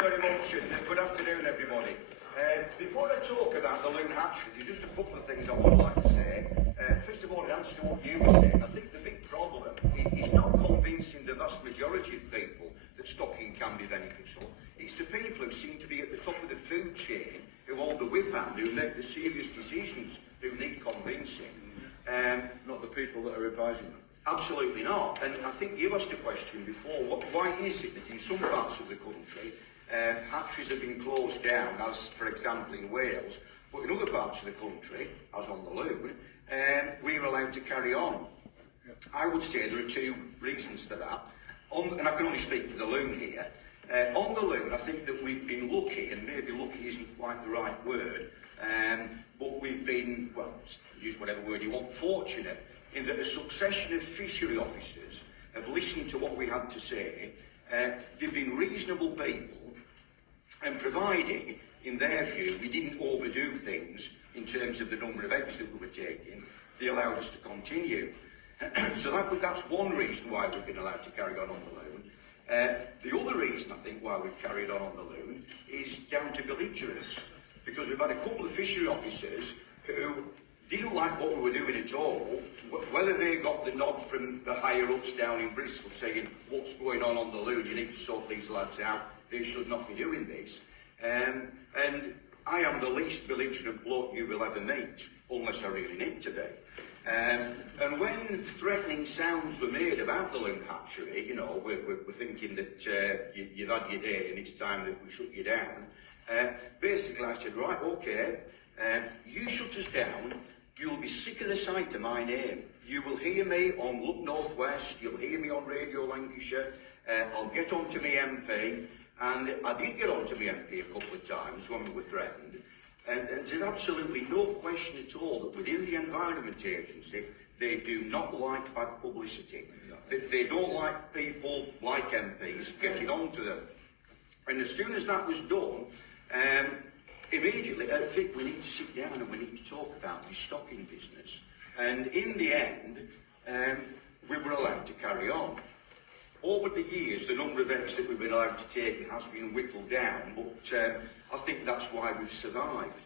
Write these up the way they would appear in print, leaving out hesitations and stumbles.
very much, and good afternoon, everybody. Before I talk about the loon hatchery, there's just a couple of things I would like to say. First of all, in answer to what you were saying, I think the big problem is not convincing the vast majority of people that stocking can be beneficial. It's the people who seem to be at the top of the food chain, who hold the whip hand, who make the serious decisions, who need convincing. Not the people that are advising them. Absolutely not. And I think you asked a question before, why is it that in some parts of the country hatcheries have been closed down, as for example in Wales, but in other parts of the country, as on the loon, we're allowed to carry on? I would say there are two reasons for that, and I can only speak for the loon here. On the loon, I think that we've been lucky, and maybe lucky isn't quite the right word, but we've been, well, use whatever word you want, fortunate, in that a succession of fishery officers have listened to what we had to say. They've been reasonable people, and providing, in their view, we didn't overdo things in terms of the number of eggs that we were taking, they allowed us to continue. So that's one reason why we've been allowed to carry on the loon. The other reason, I think, why we've carried on the loon is down to belligerence, because we've had a couple of fishery officers who didn't like what we were doing at all, whether they got the nod from the higher-ups down in Bristol saying, what's going on the loon, you need to sort these lads out, they should not be doing this. And I am the least belligerent bloke you will ever meet, unless I really need to be. And when threatening sounds were made about the loon hatchery, you know, we're thinking that you've had your day and it's time that we shut you down, basically I said, right, okay, you shut us down, you'll be sick of the sight of my name. You will hear me on Look North West, you'll hear me on Radio Lancashire, I'll get on to my MP, and I did get on to my MP a couple of times when we were threatened, and there's absolutely no question at all that within the Environment Agency, they do not like bad publicity. They don't like people like MPs getting on to them. And as soon as that was done, immediately, I think we need to sit down and we need to talk about this stocking business. And in the end, we were allowed to carry on. Over the years, the number of eggs that we've been allowed to take has been whittled down, but I think that's why we've survived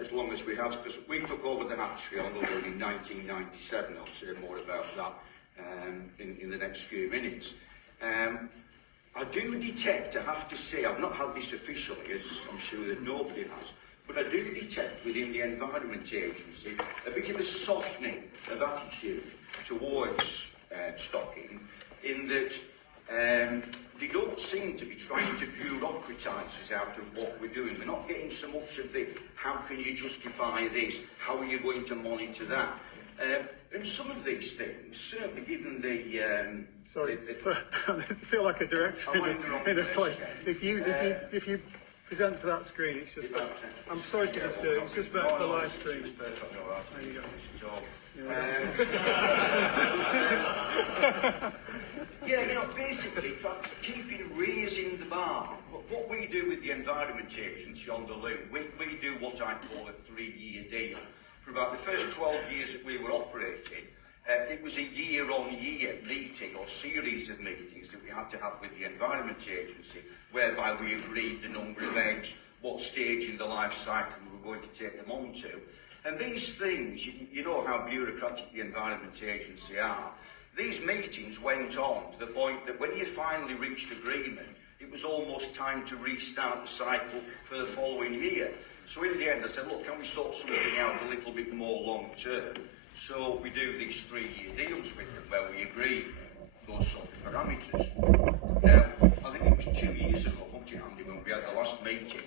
as long as we have, because we took over the hatchery on the loon in 1997. I'll say more about that in the next few minutes. I do detect, I have to say, I've not had this officially, as I'm sure that nobody has, but I do detect within the Environment Agency a bit of a softening of attitude towards stocking, in that they don't seem to be trying to bureaucratise us out of what we're doing. We're not getting so much of the, how can you justify this, how are you going to monitor that? And some of these things, certainly given the... Sorry, I feel like a director in a play. If you present to that screen, it's just about, I'm sorry to disturb, it's just about the live stream. There you go. Yeah, you know, basically, keeping raising the bar. What we do with the Environment Agency on the loon, we do what I call a 3-year deal. For about the first 12 years that we were operating, it was a year-on-year meeting or series of meetings that we had to have with the Environment Agency, whereby we agreed the number of eggs, what stage in the life cycle we were going to take them on to. And these things, you know how bureaucratic the Environment Agency are. These meetings went on to the point that when you finally reached agreement, it was almost time to restart the cycle for the following year. So in the end, I said, look, can we sort something out a little bit more long-term? So we do these 3-year deals with them where we agree those sort of parameters. Now, I think it was 2 years ago, wasn't it, Andy, when we had the last meeting.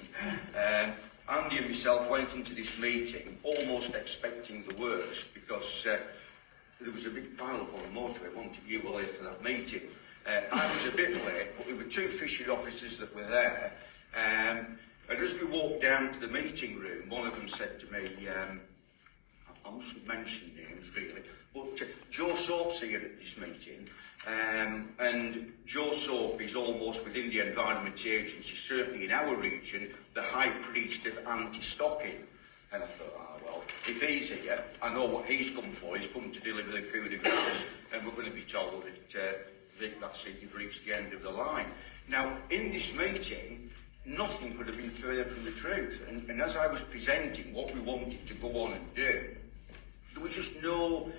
Andy and myself went into this meeting almost expecting the worst, because there was a big pile-up on the motorway, wasn't it? You were late for that meeting. I was a bit late, but there were 2 fishery officers that were there. And as we walked down to the meeting room, one of them said to me, I mustn't mention names really, but Joe Soap's here at this meeting, and Joe Soap is almost within the Environment Agency, certainly in our region, the high priest of anti-stocking. And I thought, well, if he's here, I know what he's come for. He's come to deliver the coup de grace, and we're going to be told that that's it, you've reached the end of the line. Now, in this meeting, nothing could have been further from the truth. And as I was presenting what we wanted to go on and do, there was just no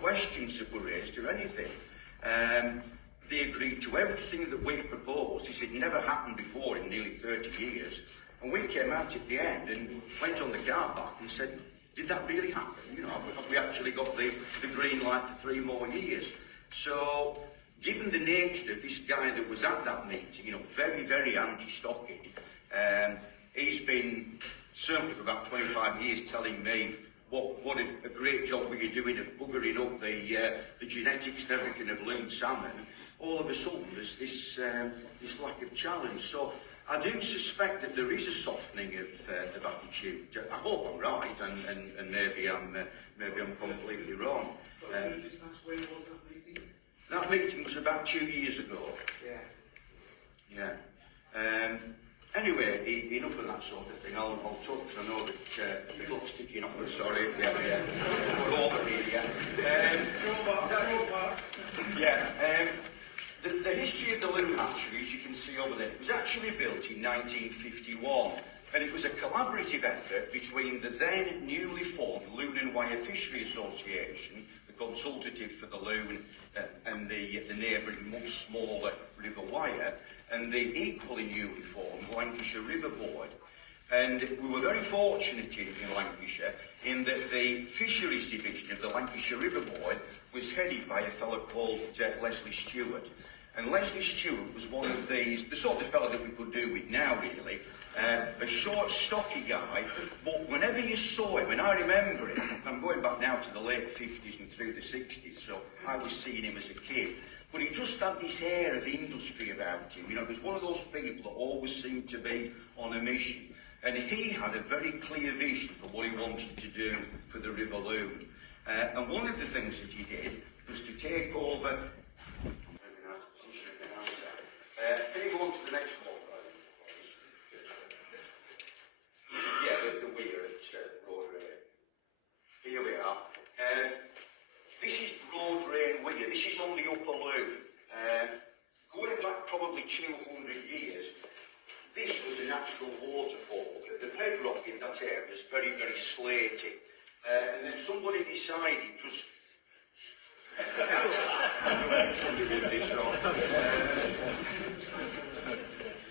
questions that were raised or anything. They agreed to everything that we proposed. This had never happened before in nearly 30 years. And we came out at the end and went on the car back and said, did that really happen? You know, have we actually got the green light for 3 more years? So, given the nature of this guy that was at that meeting, you know, very, very anti-stocking, he's been, certainly for about 25 years, telling me what a great job we are doing of buggering up the genetics and everything of loon salmon. All of a sudden, there's this lack of challenge. So I do suspect that there is a softening of attitude. I hope I'm right, and maybe I'm completely wrong. That meeting was about 2 years ago. Yeah. Anyway, enough of that sort of thing. I'll talk because I know that the clock's ticking up. Sorry. Yeah. We're over here. The history of the loon hatchery, as you can see over there, was actually built in 1951, and it was a collaborative effort between the then newly formed Loon and Wire Fishery Association, the consultative for the loon, and the neighbouring much smaller River Wire, and the equally newly formed Lancashire River Board. And we were very fortunate in Lancashire in that the fisheries division of the Lancashire River Board was headed by a fellow called Leslie Stewart. And Leslie Stewart was one of these, the sort of fellow that we could do with now really, a short, stocky guy, but whenever you saw him, and I remember him, I'm going back now to the late 50s and through the 60s, so I was seeing him as a kid, but he just had this air of industry about him. You know, he was one of those people that always seemed to be on a mission, and he had a very clear vision for what he wanted to do for the River Loon. And one of the things that he did was to take over. Can you go on to the next one? Yeah, the weir at Broad Rain. Here we are. This is Broad Rain Weir. This is on the Upper Loon. Going back probably 200 years, this was a natural waterfall. The bedrock in that area is very, very slaty. And then somebody decided just... somebody did this on.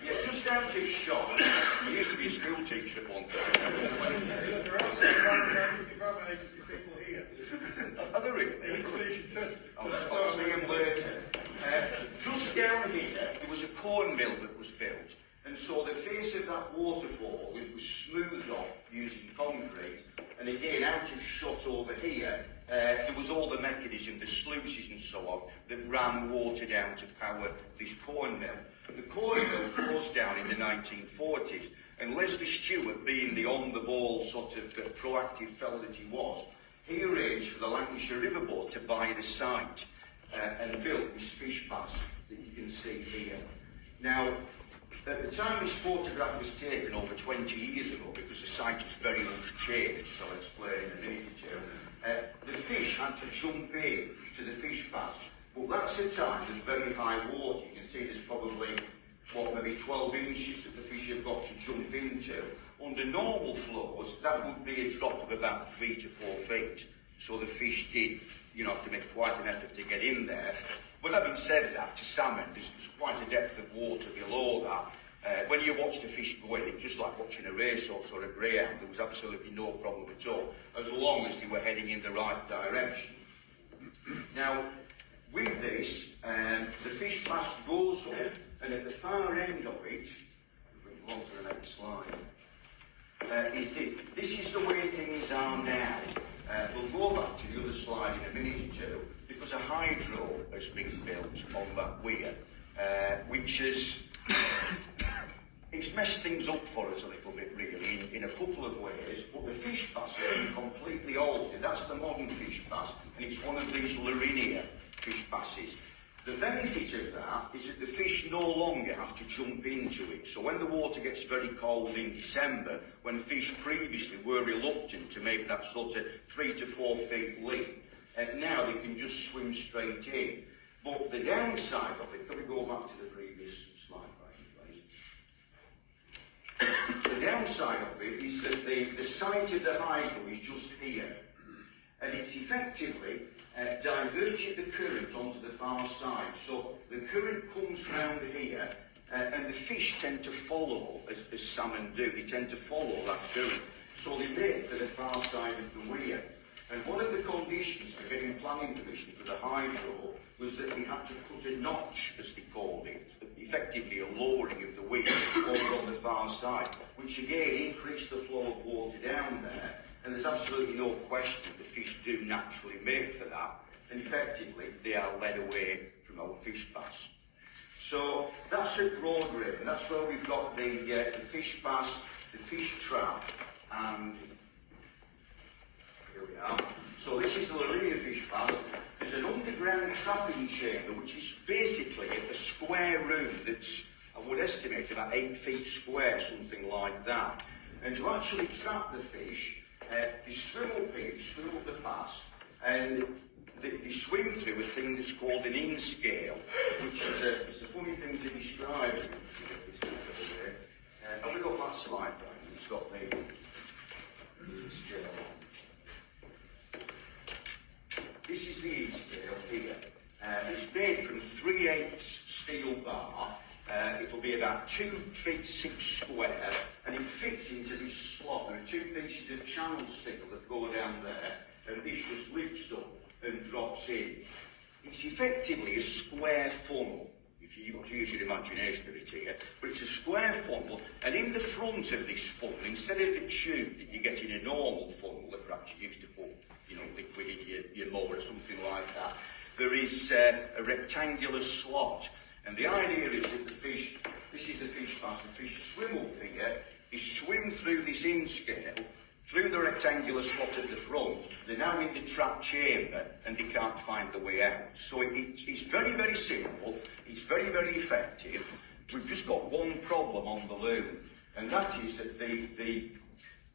Yeah, just out of shot. I used to be a school teacher at one time. There are some environment agency people here. Are there really? So you can tell. I'll see them later. Just down here, there was a corn mill that was built. And so the face of that waterfall was smoothed off using concrete. And again, out of shot over here, there was all the mechanism, the sluices and so on, that ran water down to power this corn mill. The corn mill closed down in the 1940s, and Leslie Stewart, being the on-the-ball sort of proactive fellow that he was, he arranged for the Lancashire River Board to buy the site and build this fish pass that you can see here. Now, at the time this photograph was taken over 20 years ago, because the site has very much changed, as I'll explain in a minute or two, the fish had to jump in to the fish pass. But that's a time of very high water. You can see there's probably, maybe 12 inches that the fish have got to jump into. Under normal flows, that would be a drop of about 3 to 4 feet. So the fish did, have to make quite an effort to get in there. But having said that, to salmon, there's quite a depth of water below that. When you watch the fish go in, it's just like watching a racehorse or a greyhound. There was absolutely no problem at all, as long as they were heading in the right direction. Now, with this, the fish pass goes up, and at the far end of it, if we can go on to the next slide, this is the way things are now. We'll go back to the other slide in a minute or two, because a hydro has been built on that weir, which has it's messed things up for us a little bit, really, in a couple of ways. But the fish pass has been completely altered. That's the modern fish pass, and it's one of these Lurinia fish passes. The benefit of that is that the fish no longer have to jump into it. So when the water gets very cold in December, when fish previously were reluctant to make that sort of 3 to 4 feet leap, now they can just swim straight in. But the downside of it, can we go back to the previous slide, please? The downside of it is that the site of the hydro is just here, and it's effectively diverted the current onto the far side. So the current comes round here, and the fish tend to follow, as salmon do, they tend to follow that current. So they make for the far side of the weir. And one of the conditions for getting planning permission for the hydro was that we had to put a notch, as they called it, effectively a lowering of the weir over on the far side, which again increased the flow of water down there. And there's absolutely no question that the fish do naturally make for that, and effectively they are led away from our fish pass. So that's at Broadway, and that's where we've got the fish pass, the fish trap, and here we are. So this is the Lorena fish pass. There's an underground trapping chamber, which is basically a square room that's, I would estimate, about 8 feet square, something like that. And to actually trap the fish, they swim up here, they swim up the pass, and they swim through a thing that's called an in-scale, which is it's a funny thing to describe. Have we got that slide, Brian? It's got the in-scale on. This is the in-scale here. It's made from 3/8 steel bar. It'll be about 2 feet 6 square, and it fits into this slot. There are 2 pieces of channel steel that go down there, and this just lifts up and drops in. It's effectively a square funnel, if you want to use your imagination a bit here, but it's a square funnel, and in the front of this funnel, instead of the tube that you get in a normal funnel that perhaps you used to put, liquid in your mower or something like that, there is a rectangular slot. And the idea is that the fish, this is the fish pass, the fish swim up here, they swim through this in-scale, through the rectangular slot at the front, they're now in the trap chamber and they can't find the way out. So it's very, very simple, it's very, very effective. We've just got one problem on the loom, and that is that the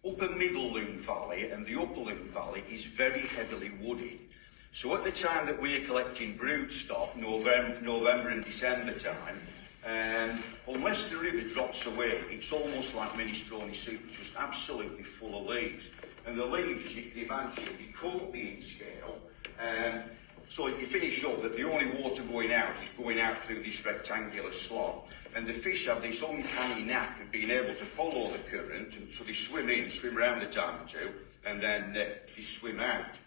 upper middle loom valley and the upper loom valley is very heavily wooded. So at the time that we are collecting broodstock, November and December time, unless the river drops away, it's almost like minestrone soup. It's just absolutely full of leaves. And the leaves, as you can imagine, they coat the in-scale. So you finish up that the only water going out is going out through this rectangular slot. And the fish have this uncanny knack of being able to follow the current, and so they swim in, swim around a time or two, and then they swim out.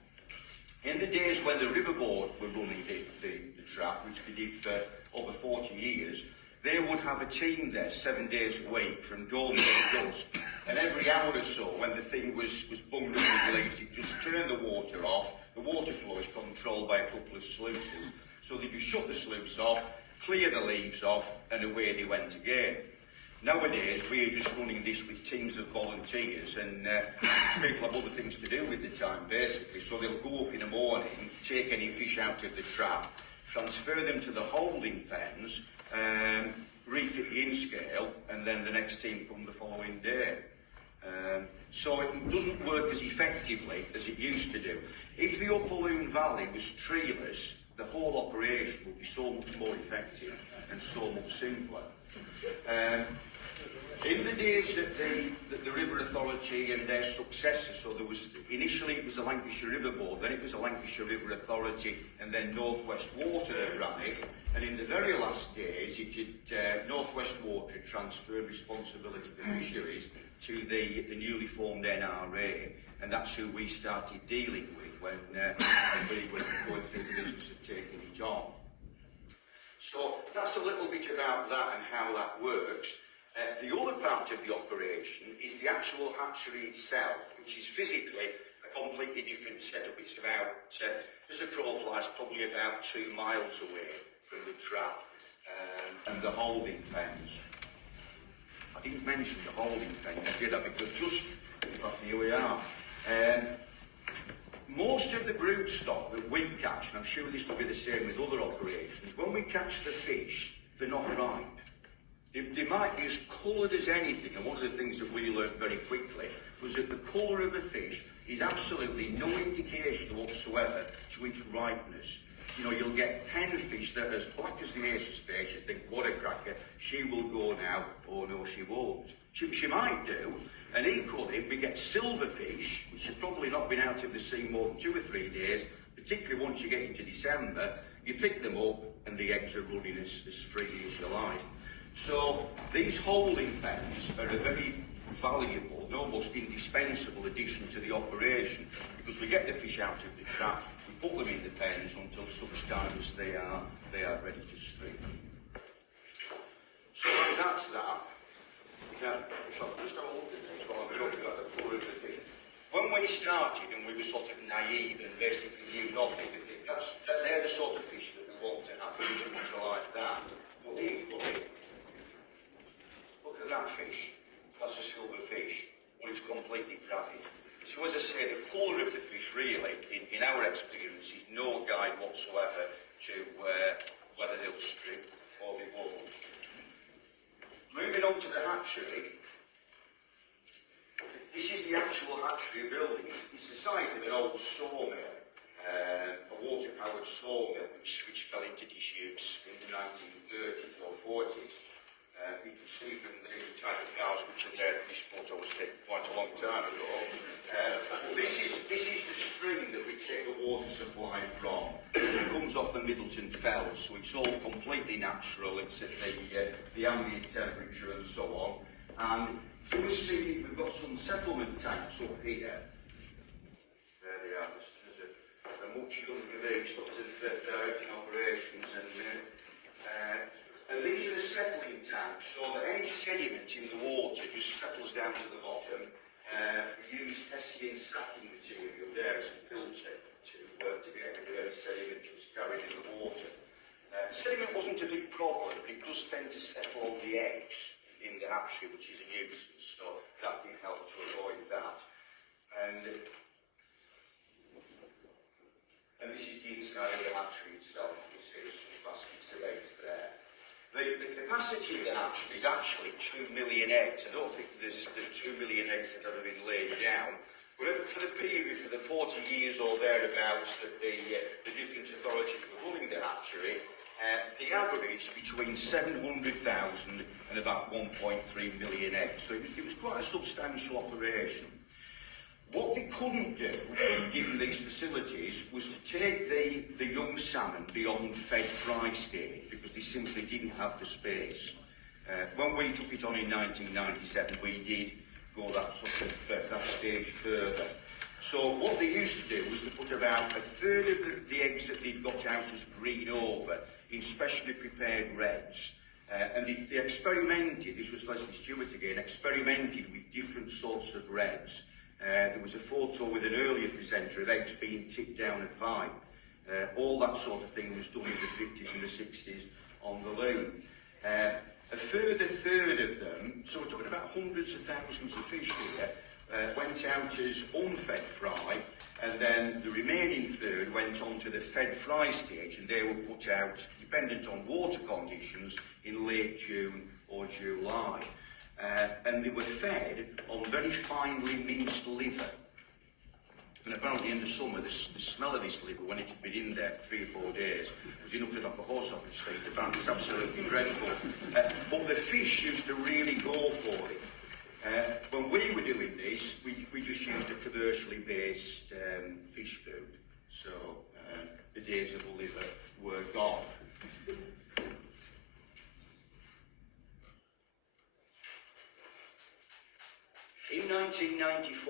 In the days when the riverboard were running the trap, which they did for over 40 years, they would have a team there 7 days a week from dawn till dusk. And every hour or so, when the thing was bunged up with leaves, it just turned the water off. The water flow is controlled by a couple of sluices. So they just shut the sluice off, clear the leaves off, and away they went again. Nowadays, we're just running this with teams of volunteers, and people have other things to do with the time, basically. So they'll go up in the morning, take any fish out of the trap, transfer them to the holding pens, refit the in-scale, and then the next team come the following day. So it doesn't work as effectively as it used to do. If the Upper Loon Valley was treeless, the whole operation would be so much more effective and so much simpler. In the days that the River Authority and their successors, so there was, initially it was the Lancashire River Board, then it was the Lancashire River Authority, and then North West Water that ran it, and in the very last days North West Water transferred responsibility for fisheries to the newly formed NRA, and that's who we started dealing with when we were going through the business of taking it on. So that's a little bit about that and how that works. The other part of the operation is the actual hatchery itself, which is physically a completely different setup. It's about, as a crow flies, probably about 2 miles away from the trap and the holding pens. I didn't mention the holding pens, did I? Because just, in fact, here we are. Most of the broodstock that we catch, and I'm sure this will be the same with other operations, when we catch the fish, they're not ripe. They might be as coloured as anything, and one of the things that we learned very quickly was that the colour of a fish is absolutely no indication whatsoever to its ripeness. you know, you'll get hen fish that are as black as the ace of spades. You think, what a cracker, she will go now. Oh no, she won't. She might do. And equally, we get silverfish, which have probably not been out of the sea more than 2 or 3 days, particularly once you get into December. You pick them up and the eggs are running as freely as you like. So these holding pens are a very valuable and almost indispensable addition to the operation, because we get the fish out of the trap, we put them in the pens until such time as they are ready to stream. So that's that. Now, if I just have a look at this while I'm talking about the colour of the fish. When we started and we were sort of naive and basically knew nothing, they're the sort of fish that we want to have, fish which are like that. But equally, look at that fish. That's a silver fish, but it's completely graphic. So as I say, the colour of the fish really, in our experience, is no guide whatsoever to whether they'll strip or they won't. Moving on to the hatchery. This is the actual hatchery building. It's the site of an old sawmill, a water-powered sawmill, which fell into disuse in the 1930s or 40s. You can see from the type of cows which are there. This photo was taken quite a long time ago. This is the stream that we take the water supply from. It comes off the Middleton Fells, so it's all completely natural. It's at the ambient temperature and so on. And you will see we've got some settlement tanks up here. There they are. There's a much younger age sort of directing operations, and these are the settling tanks, so that any sediment in the water just settles down to the bottom. We use Hessian sacking material there as a filter to get rid of any sediment that's carried in the water. Sediment wasn't a big problem, but it does tend to settle on the eggs in the hatchery, which is a nuisance, so that did help to avoid that. And this is the inside of the hatchery itself. You can see there's some baskets of eggs there. The capacity of the hatchery is actually 2 million eggs. I don't think there's the 2 million eggs that have ever been laid down. But for the period, for the 40 years or thereabouts that the different authorities were running the hatchery, the average between 700,000 and about 1.3 million eggs. So it was quite a substantial operation. What they couldn't do, given these facilities, was to take the young salmon beyond fed fry stage, because they simply didn't have the space. When we took it on in 1997, we did go that sort of that stage further. So what they used to do was to put about a third of the eggs that they'd got out as green over in specially prepared reds. And they experimented, this was Leslie Stewart again, experimented with different sorts of reds. There was a photo with an earlier presenter of eggs being tipped down a pipe. All that sort of thing was done in the 50s and the 60s on the loom. A further third of them, so we're talking about hundreds of thousands of fish here, went out as unfed fry, and then the remaining third went on to the fed fry stage, and they were put out, dependent on water conditions, in late June or July. And they were fed on very finely minced liver. And apparently in the summer, the smell of this liver, when it had been in there for 3 or 4 days, was enough to knock a horse off its feet. Apparently it was absolutely dreadful. But the fish used to really go for it. When we were doing this, we just used a commercially based fish food. So the days of the liver were gone. In 1994,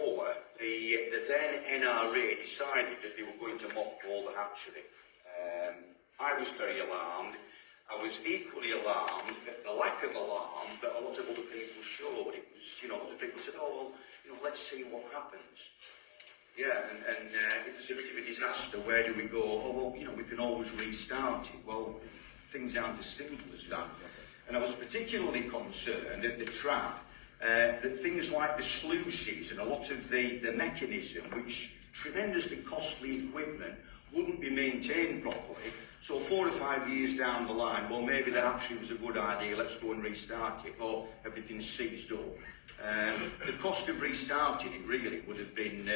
the then NRA decided that they were going to mothball the hatchery. I was very alarmed. I was equally alarmed at the lack of alarm that a lot of other people showed. It was, you know, other people said, oh, well, you know, let's see what happens. Yeah, and if there's a bit of a disaster, where do we go? Oh, well, you know, we can always restart it. Well, things aren't as simple as that. And I was particularly concerned at the trap that things like the sluices and a lot of the mechanism, which tremendously costly equipment, wouldn't be maintained properly. So 4 or 5 years down the line, well, maybe that actually was a good idea, let's go and restart it, or everything's seized up. The cost of restarting it really would have been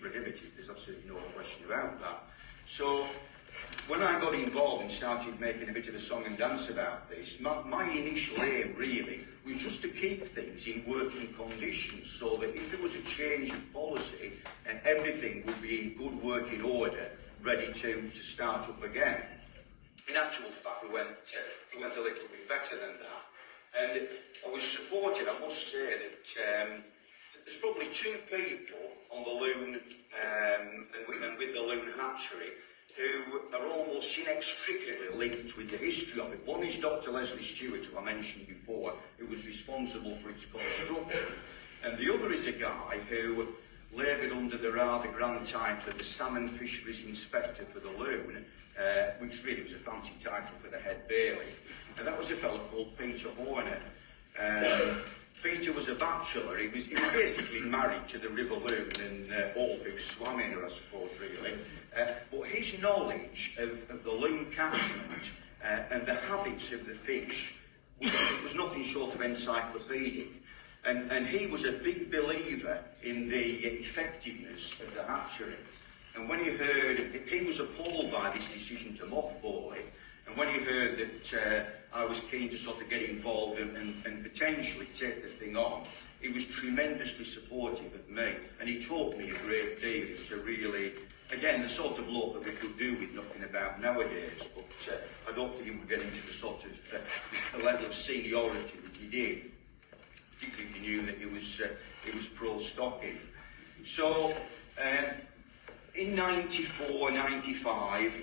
prohibitive, there's absolutely no question about that. So when I got involved and started making a bit of a song and dance about this, my initial aim really was just to keep things in working conditions so that if there was a change of policy, everything would be in good working order, ready to start up again. In actual fact, we went a little bit better than that. And I was supported, I must say, that there's probably two people on the loon and with the loon hatchery who are almost inextricably linked with the history of it. One is Dr. Leslie Stewart, who I mentioned before, who was responsible for its construction. And the other is a guy who laboured under the rather grand title of the Salmon Fisheries Inspector for the Loon, which really was a fancy title for the head bailiff. And that was a fellow called Peter Horner. Peter was a bachelor. He was basically married to the River Loon and all who swam in her, I suppose, really. But his knowledge of the loon catchment and the habits of the fish was nothing short of encyclopedic. And he was a big believer in the effectiveness of the hatchery. And when he heard, he was appalled by this decision to mothball it. And when he heard that I was keen to sort of get involved and potentially take the thing on, he was tremendously supportive of me. And he taught me a great deal. It was a really, again, the sort of lot that we could do with nothing about nowadays. But I don't think he would get into the sort of the level of seniority that he did, particularly if he knew that he was pro-stocking. So, in 94, 95,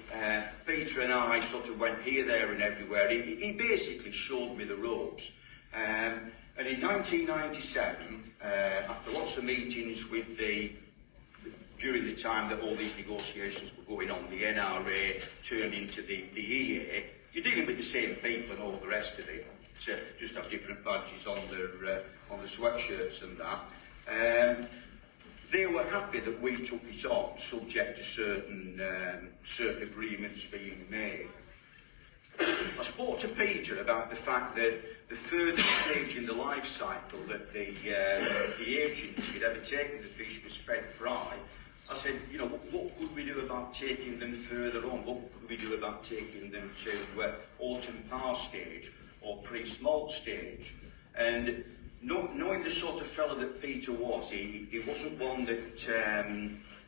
Peter and I sort of went here, there and everywhere. He basically showed me the ropes. And in 1997, after lots of meetings with during the time that all these negotiations were going on, the NRA turned into the EA, you're dealing with the same people and all the rest of it, just have different badges on the sweatshirts and that. They were happy that we took it on, subject to certain agreements being made. I spoke to Peter about the fact that the further stage in the life cycle that the agency had ever taken the fish was fed fry. I said, you know, what could we do about taking them further on? What could we do about taking them to autumn par stage or pre-smolt stage? And knowing the sort of fellow that Peter was, he wasn't one that,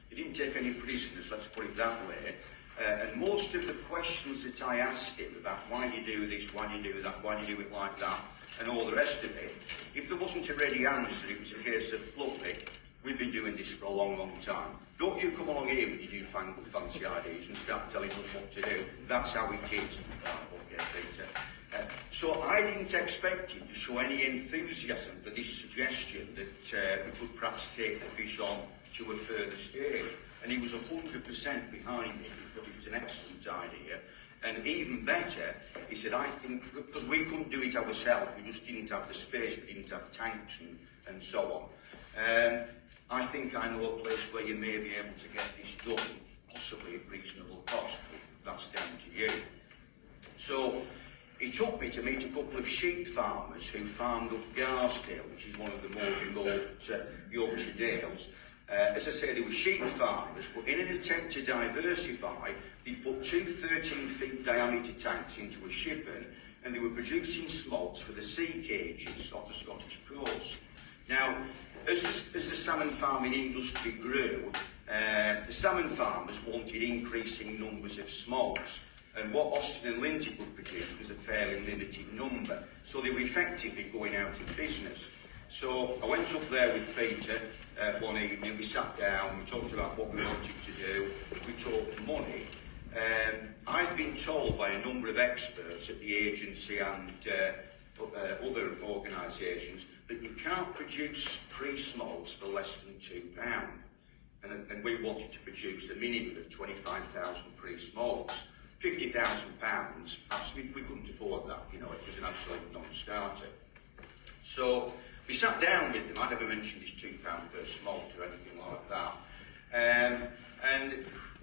he didn't take any prisoners, let's put it that way. And most of the questions that I asked him about why do you do this, why do you do that, why do you do it like that, and all the rest of it, if there wasn't a ready answer, it was a case of, look, Nick, we've been doing this for a long, long time. Don't you come along here with your newfangled fancy ideas and start telling us what to do. That's how it is. Okay, Peter. So I didn't expect him to show any enthusiasm for this suggestion that we could perhaps take the fish on to a further stage. And he was 100% behind it. He thought it was an excellent idea. And even better, he said, I think, because we couldn't do it ourselves, we just didn't have the space, we didn't have tanks and so on. I think I know a place where you may be able to get this done, possibly at reasonable cost. That's down to you. So he took me to meet a couple of sheep farmers who farmed up Garsdale, which is one of the more remote Yorkshire dales. As I say, they were sheep farmers, but in an attempt to diversify, they put two 13-feet diameter tanks into a shippen, and they were producing smolts for the sea cages off the Scottish coast. Now, as the salmon farming industry grew, the salmon farmers wanted increasing numbers of smolts, and what Austin and Lindsay could produce was a fairly limited number, so they were effectively going out of business. So I went up there with Peter one evening, we sat down, we talked about what we wanted to do, we talked money. I'd been told by a number of experts at the agency and other organisations that you can't produce pre-smolts for less than £2. And we wanted to produce a minimum of 25,000 pre-smolts. £50,000, absolutely, we couldn't afford that, you know, it was an absolute non-starter. So we sat down with them, I never mentioned this £2 per smolt or anything like that. And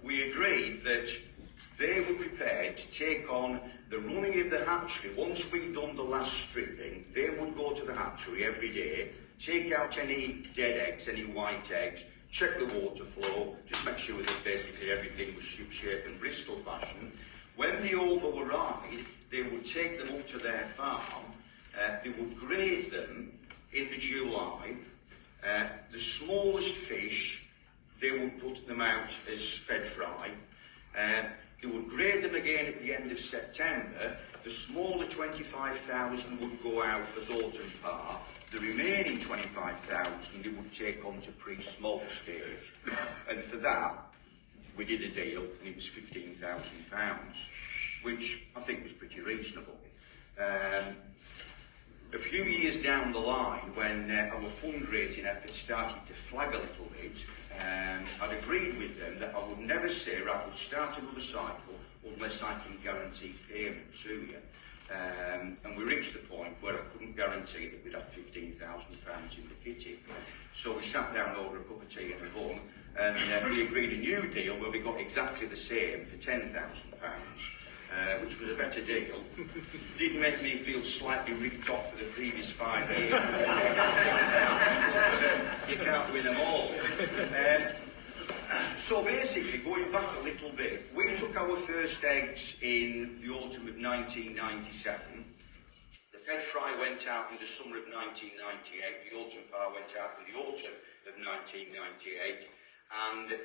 we agreed that they were prepared to take on the running of the hatchery. Once we'd done the last stripping, they would go to the hatchery every day, take out any dead eggs, any white eggs, check the water flow, just make sure that basically everything was ship shape and Bristol fashion. When they over-arrived, they would take them up to their farm, they would grade them in the July. The smallest fish, they would put them out as fed fry. They would grade them again at the end of September. The smaller 25,000 would go out as autumn par. The remaining 25,000 they would take on to pre-smolt stage. And for that, we did a deal and it was £15,000, which I think was pretty reasonable. A few years down the line, when our fundraising efforts started to flag a little bit, I'd agreed with them that I would never say, right, we'll start another cycle unless I can guarantee payment to you. And we reached the point where I couldn't guarantee that we'd have £15,000 in the kitty. So we sat down over a cup of tea and a bun, and we agreed a new deal where we got exactly the same for £10,000. Which was a better deal. Did make me feel slightly ripped off for the previous 5 years. But you can't win them all. So basically, going back a little bit, we took our first eggs in the autumn of 1997. The fed fry went out in the summer of 1998. The autumn par went out in the autumn of 1998. And the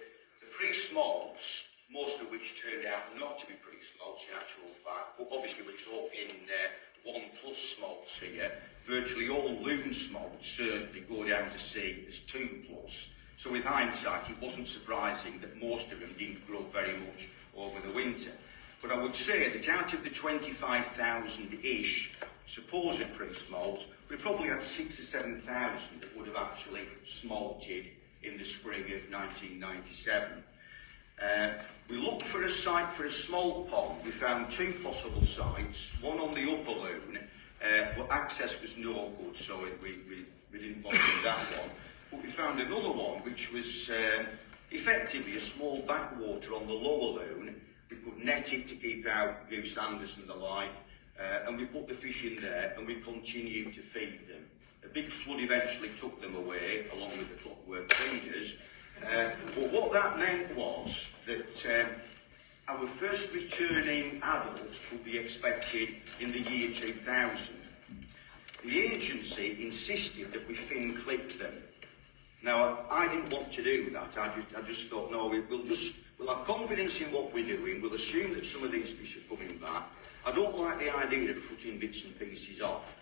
pre-smolts, most of which turned out not to be pre-smolts in actual fact, but obviously we're talking 1+ smolts here. Virtually all loon smolts certainly go down to sea as 2+. So with hindsight, it wasn't surprising that most of them didn't grow very much over the winter. But I would say that out of the 25,000-ish supposed pre-smolts, we probably had 6,000 or 7,000 that would have actually smolted in the spring of 1997. We looked for a site for a smolt pond. We found 2 possible sites, one on the upper loon, but access was no good, so we didn't bother with that one. But we found another one which was effectively a small backwater on the lower loon. We could net it to keep out goose anders and the like, and we put the fish in there and we continued to feed them. A big flood eventually took them away, along with the clockwork feeders. But what that meant was that our first returning adults could be expected in the year 2000. The agency insisted that we fin clipped them. Now, I didn't want to do that. I just thought, no, we'll have confidence in what we're doing. We'll assume that some of these fish are coming back. I don't like the idea of cutting bits and pieces off.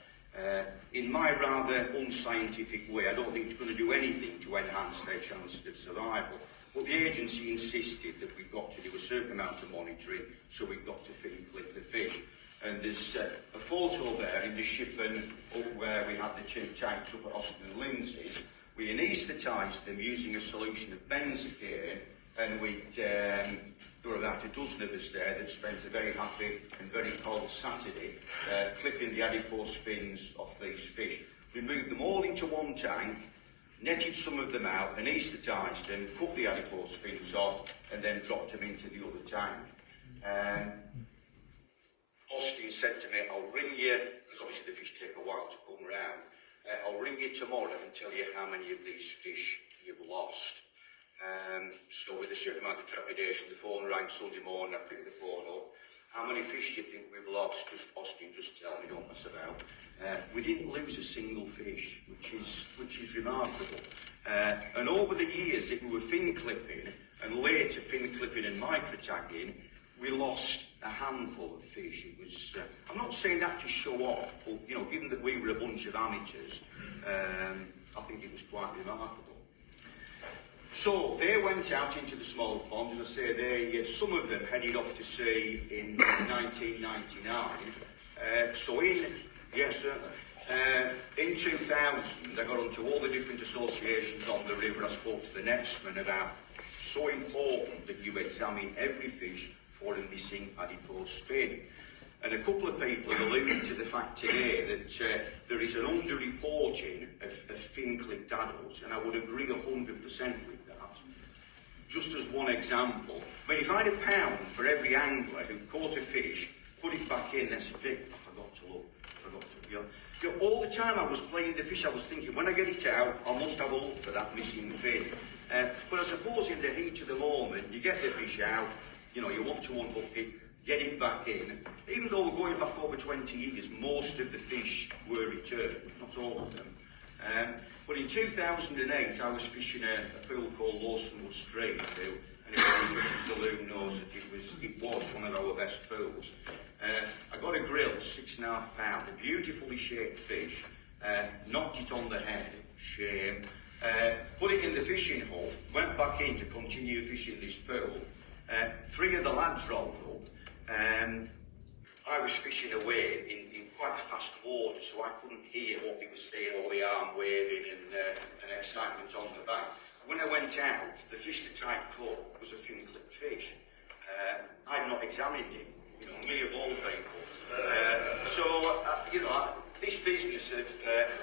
In my rather unscientific way, I don't think it's going to do anything to enhance their chances of survival. But the agency insisted that we've got to do a certain amount of monitoring, so we've got to fin clip the fish. And there's a photo there in the ship and up where we had the 2 tanks up at Austin and Lindsay's. We anaesthetised them using a solution of benzocaine, and there were about a dozen of us there that spent a very happy and very cold Saturday clipping the adipose fins off these fish. We moved them all into one tank, netted some of them out, anaesthetised them, cut the adipose fins off, and then dropped them into the other tank. Austin said to me, I'll ring you, because obviously the fish take a while to come round, I'll ring you tomorrow and tell you how many of these fish you've lost. So with a certain amount of trepidation, the phone rang Sunday morning, I picked the phone up. How many fish do you think we've lost? Austin, just tell me, don't mess about. We didn't lose a single fish, which is remarkable. And over the years that we were fin clipping, and later fin clipping and microtagging, we lost a handful of fish. It was, I'm not saying that to show off, but given that we were a bunch of amateurs, I think it was quite remarkable. So they went out into the small pond. As I say, some of them headed off to sea in 1999. In 2000, I got onto all the different associations on the river. I spoke to the netsman about so important that you examine every fish for a missing adipose fin. And a couple of people have alluded to the fact today that there is an underreporting of fin-clipped adults, and I would agree 100% with that. Just as one example, I mean, if I had £1 for every angler who caught a fish, put it back in, and said, Vic, I forgot to look, all the time I was playing the fish, I was thinking, when I get it out, I must have a look for that missing fin. I suppose in the heat of the moment, you get the fish out, you know, you want to unhook it, get it back in. Even though we're going back over 20 years, most of the fish were returned, not all of them. But in 2008, I was fishing a pool called Lawsonwood Stream, and everyone who the loom knows that it was one of our best pools. I got a grill, 6.5 pound, a beautifully shaped fish, knocked it on the head, shame, put it in the fishing hole, went back in to continue fishing this pool. 3 of the lads rolled up, and I was fishing away in quite fast water, so I couldn't hear what they were saying, all the arm waving and excitement on the bank. When I went out, the fish that I caught was a fin-clipped fish. I'd not examined it, you know, me of all people. This business of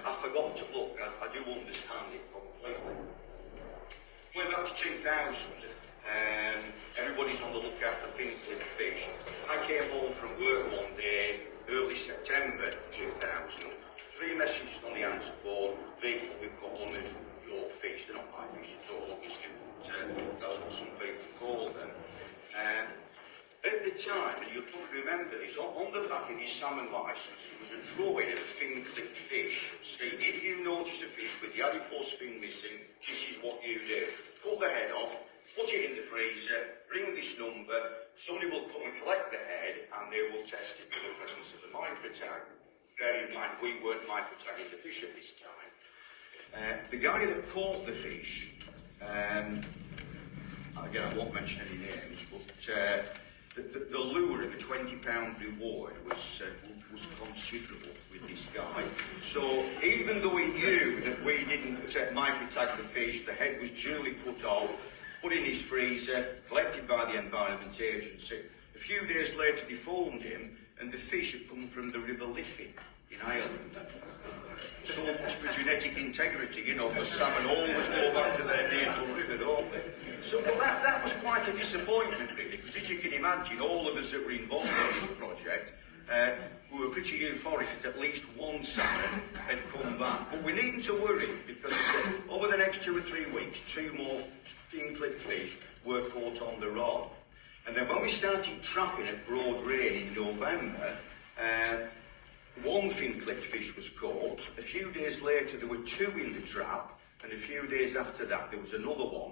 I forgot to look, I do understand it completely. Went back to 2000, everybody's on the lookout for fin-clipped fish. I came home from work one day, early September 2000, 3 messages on the answer phone, Vic, we've got one of your fish, they're not my fish at all, obviously, but that's what some people call them. At the time, and you'll probably remember this, on the back of his salmon licence, there was a drawing of a fin-clipped fish. See, if you notice a fish with the adipose fin missing, this is what you do. Pull the head off, put it in the freezer, ring this number, somebody will come and collect the head, and they will test it for the presence of the microtag. Bear in mind, we weren't microtagging the fish at this time. The guy that caught the fish, again, I won't mention any names, but the lure of a £20 reward was considerable with this guy. So even though he knew that we didn't microtag the fish, the head was duly cut off, put in his freezer, collected by the Environment Agency. A few days later they phoned him, and the fish had come from the River Liffey in Ireland. So much for genetic integrity, you know, because salmon always go back to their natal river, don't they? So that was quite a disappointment, really, because as you can imagine, all of us that were involved in this project, we were pretty euphoric that at least one salmon had come back. But we needn't to worry, because over the next 2 or 3 weeks, 2 more fin-clipped fish were caught on the rod. And then when we started trapping at Broad Rain in November, 1 fin-clipped fish was caught. A few days later there were 2 in the trap, and a few days after that there was another one.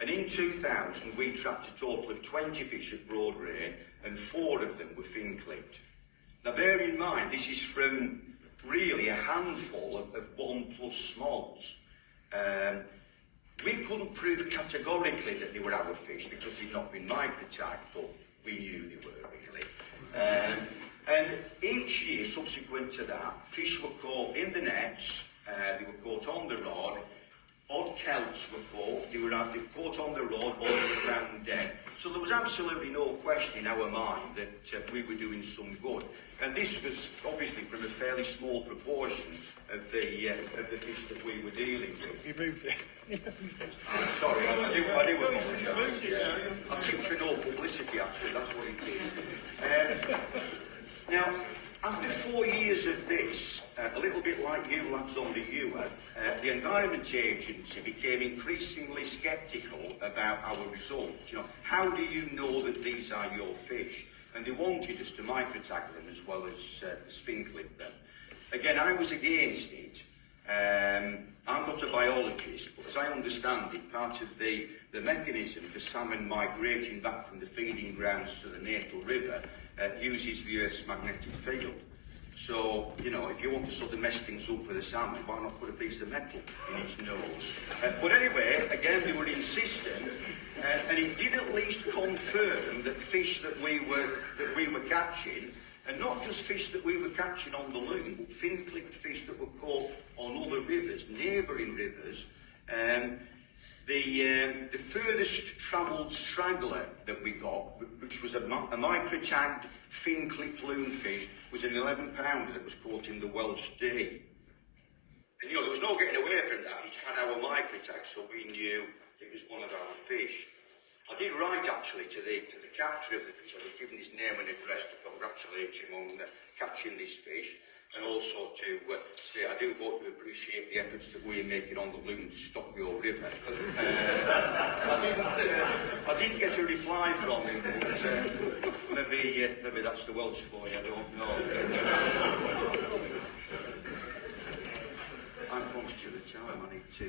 And in 2000 we trapped a total of 20 fish at Broad Rain, and 4 of them were fin-clipped. Now bear in mind, this is from really a handful of 1+ smolts. We couldn't prove categorically that they were our fish because they'd not been microtagged, but we knew they were really. And each year subsequent to that, fish were caught in the nets, they were caught on the rod, odd kelps were caught, they were either caught on the rod or they were found dead. So there was absolutely no question in our mind that we were doing some good. And this was obviously from a fairly small proportion of the fish that we were dealing with. You moved it. Sorry, I do apologise. I took for no publicity, actually, that's what it did. Now, after 4 years of this, a little bit like you lads on the Ewer, the Environment Agency became increasingly sceptical about our results. You know, how do you know that these are your fish? And they wanted us to microtag them as well as fin-clip them. Again, I was against it. I'm not a biologist, but as I understand it, part of the mechanism for salmon migrating back from the feeding grounds to the natal river uses the Earth's magnetic field. So, you know, if you want to sort of mess things up for the salmon, why not put a piece of metal in its nose? But anyway, again, they were insistent, and it did at least confirm that fish that we were catching, and not just fish that we were catching on the loon, but fin-clipped fish that were caught on other rivers, neighbouring rivers. The furthest travelled straggler that we got, which was a microtagged fin-clipped loonfish, was an 11-pounder that was caught in the Welsh Dee. And you know, there was no getting away from that. It had our microtag, so we knew it was one of our fish. I did write actually to the captor of the fish. I was given his name and address to congratulate him on catching this fish, and also to say I do hope you appreciate the efforts that we're making on the loom to stop your river. didn't get a reply from him, but maybe that's the Welsh for you, I don't know. I'm conscious of the time, I need to...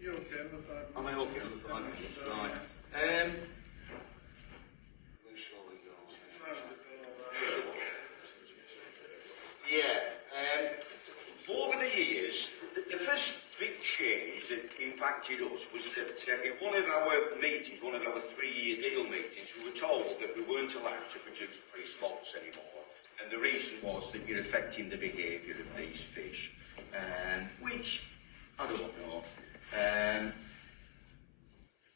You're okay with that? Am I okay with 5 minutes? Right. Where shall we go? Yeah. Over the years, the first big change that impacted us was that in one of our meetings, one of our 3-year deal meetings, we were told that we weren't allowed to produce pre-smolts anymore. And the reason was that you're affecting the behaviour of these fish, which I don't know.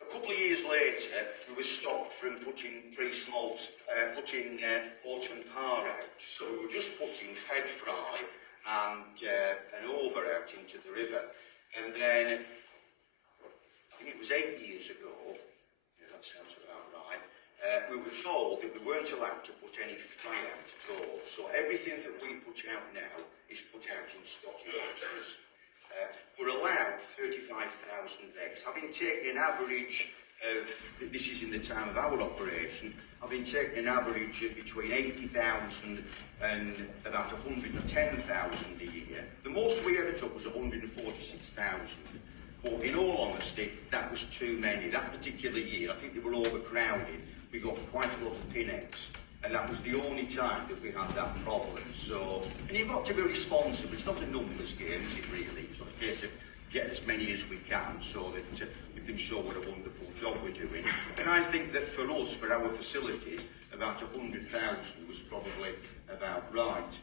A couple of years later, we were stopped from putting pre-smolts, putting autumn par out. So we were just putting fed fry and over out into the river. And then, I think it was 8 years ago, yeah, that sounds about right, we were told that we weren't allowed to put any fry out at all. So everything that we put out now is put out in Scotty boxes. We're allowed 35,000 eggs. I've been taking an average of, this is in the time of our operation, I've been taking an average of between 80,000 and about 110,000 a year. The most we ever took was 146,000. But in all honesty, that was too many. That particular year, I think they were overcrowded. We got quite a lot of pin eggs. And that was the only time that we had that problem. So, and you've got to be responsible. It's not a numbers game, is it really? It's not a case of get as many as we can so that we can show what a wonderful job we're doing. And I think that for us, for our facilities, about 100,000 was probably about right.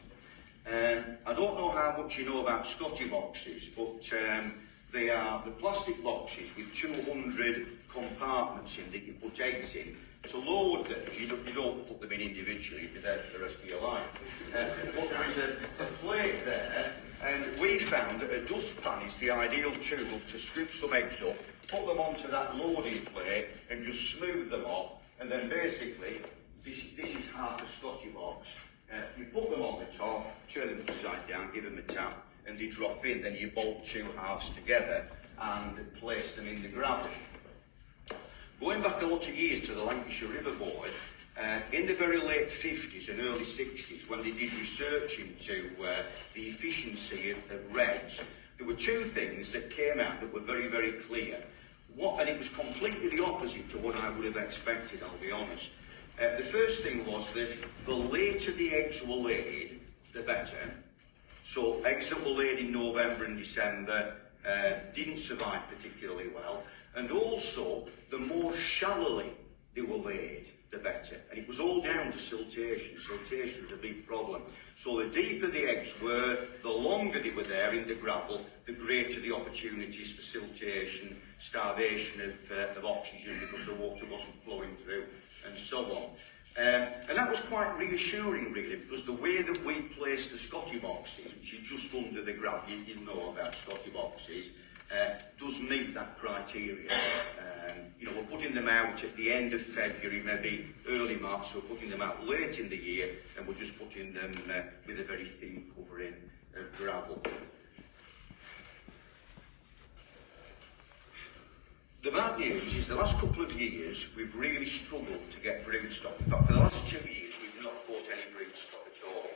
I don't know how much you know about Scotty boxes, but they are the plastic boxes with 200 compartments in that you put eggs in. To load them, you don't put them in individually, you'll be there for the rest of your life. But there's a plate there, and we found that a dustpan is the ideal tool to scoop some eggs up, put them onto that loading plate, and just smooth them off. And then basically, this is half a Scotty box. You put them on the top, turn them upside down, give them a tap, and they drop in. Then you bolt two halves together and place them in the gravel. Going back a lot of years to the Lancashire River Board, in the very late 50s and early 60s, when they did research into the efficiency of reds, there were two things that came out that were very, very clear. And it was completely the opposite to what I would have expected, I'll be honest. The first thing was that the later the eggs were laid, the better. So eggs that were laid in November and December didn't survive particularly well. And also, the more shallowly they were laid, the better. And it was all down to siltation. Siltation was a big problem. So the deeper the eggs were, the longer they were there in the gravel, the greater the opportunities for siltation, starvation of oxygen because the water wasn't flowing through, and so on. And that was quite reassuring, really, because the way that we place the Scotty boxes, which are just under the gravel, you know about Scotty boxes, does meet that criteria. You know, we're putting them out at the end of February, maybe early March, so we're putting them out late in the year, and we're just putting them with a very thin covering of gravel. The bad news is the last couple of years we've really struggled to get broodstock. In fact, for the last 2 years we've not bought any broodstock at all.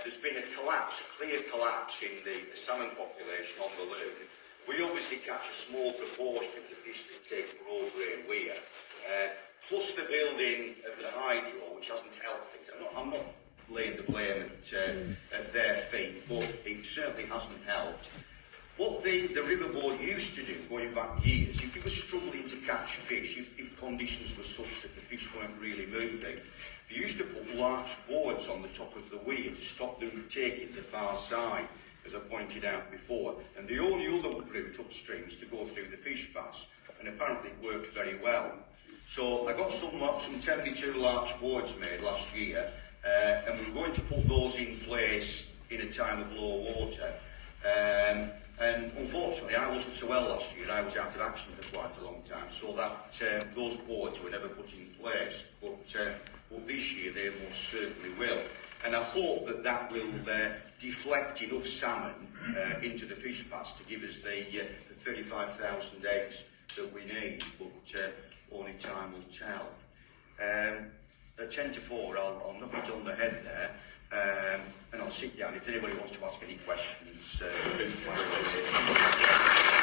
There's been a collapse, a clear collapse in the salmon population on the loon. We obviously catch a small proportion of the fish that take broad grain weir. Plus the building of the hydro, which hasn't helped things. I'm not laying the blame at their feet, but it certainly hasn't helped. What the River Board used to do, going back years, if you were struggling to catch fish, if conditions were such that the fish weren't really moving, they used to put large boards on the top of the weir to stop them taking the far side, as I pointed out before. And the only other route upstream is to go through the fish pass, and apparently it worked very well. So I got some 72 large boards made last year, and we were going to put those in place in a time of low water. And unfortunately, I wasn't so well last year. I was out of action for quite a long time, so that those boards were never put in place. But this year, they most certainly will. And I hope that that will deflect enough salmon into the fish pass to give us the 35,000 eggs that we need. But 10 to 4, I'll knock it on the head there, and I'll sit down. If anybody wants to ask any questions, do fire away.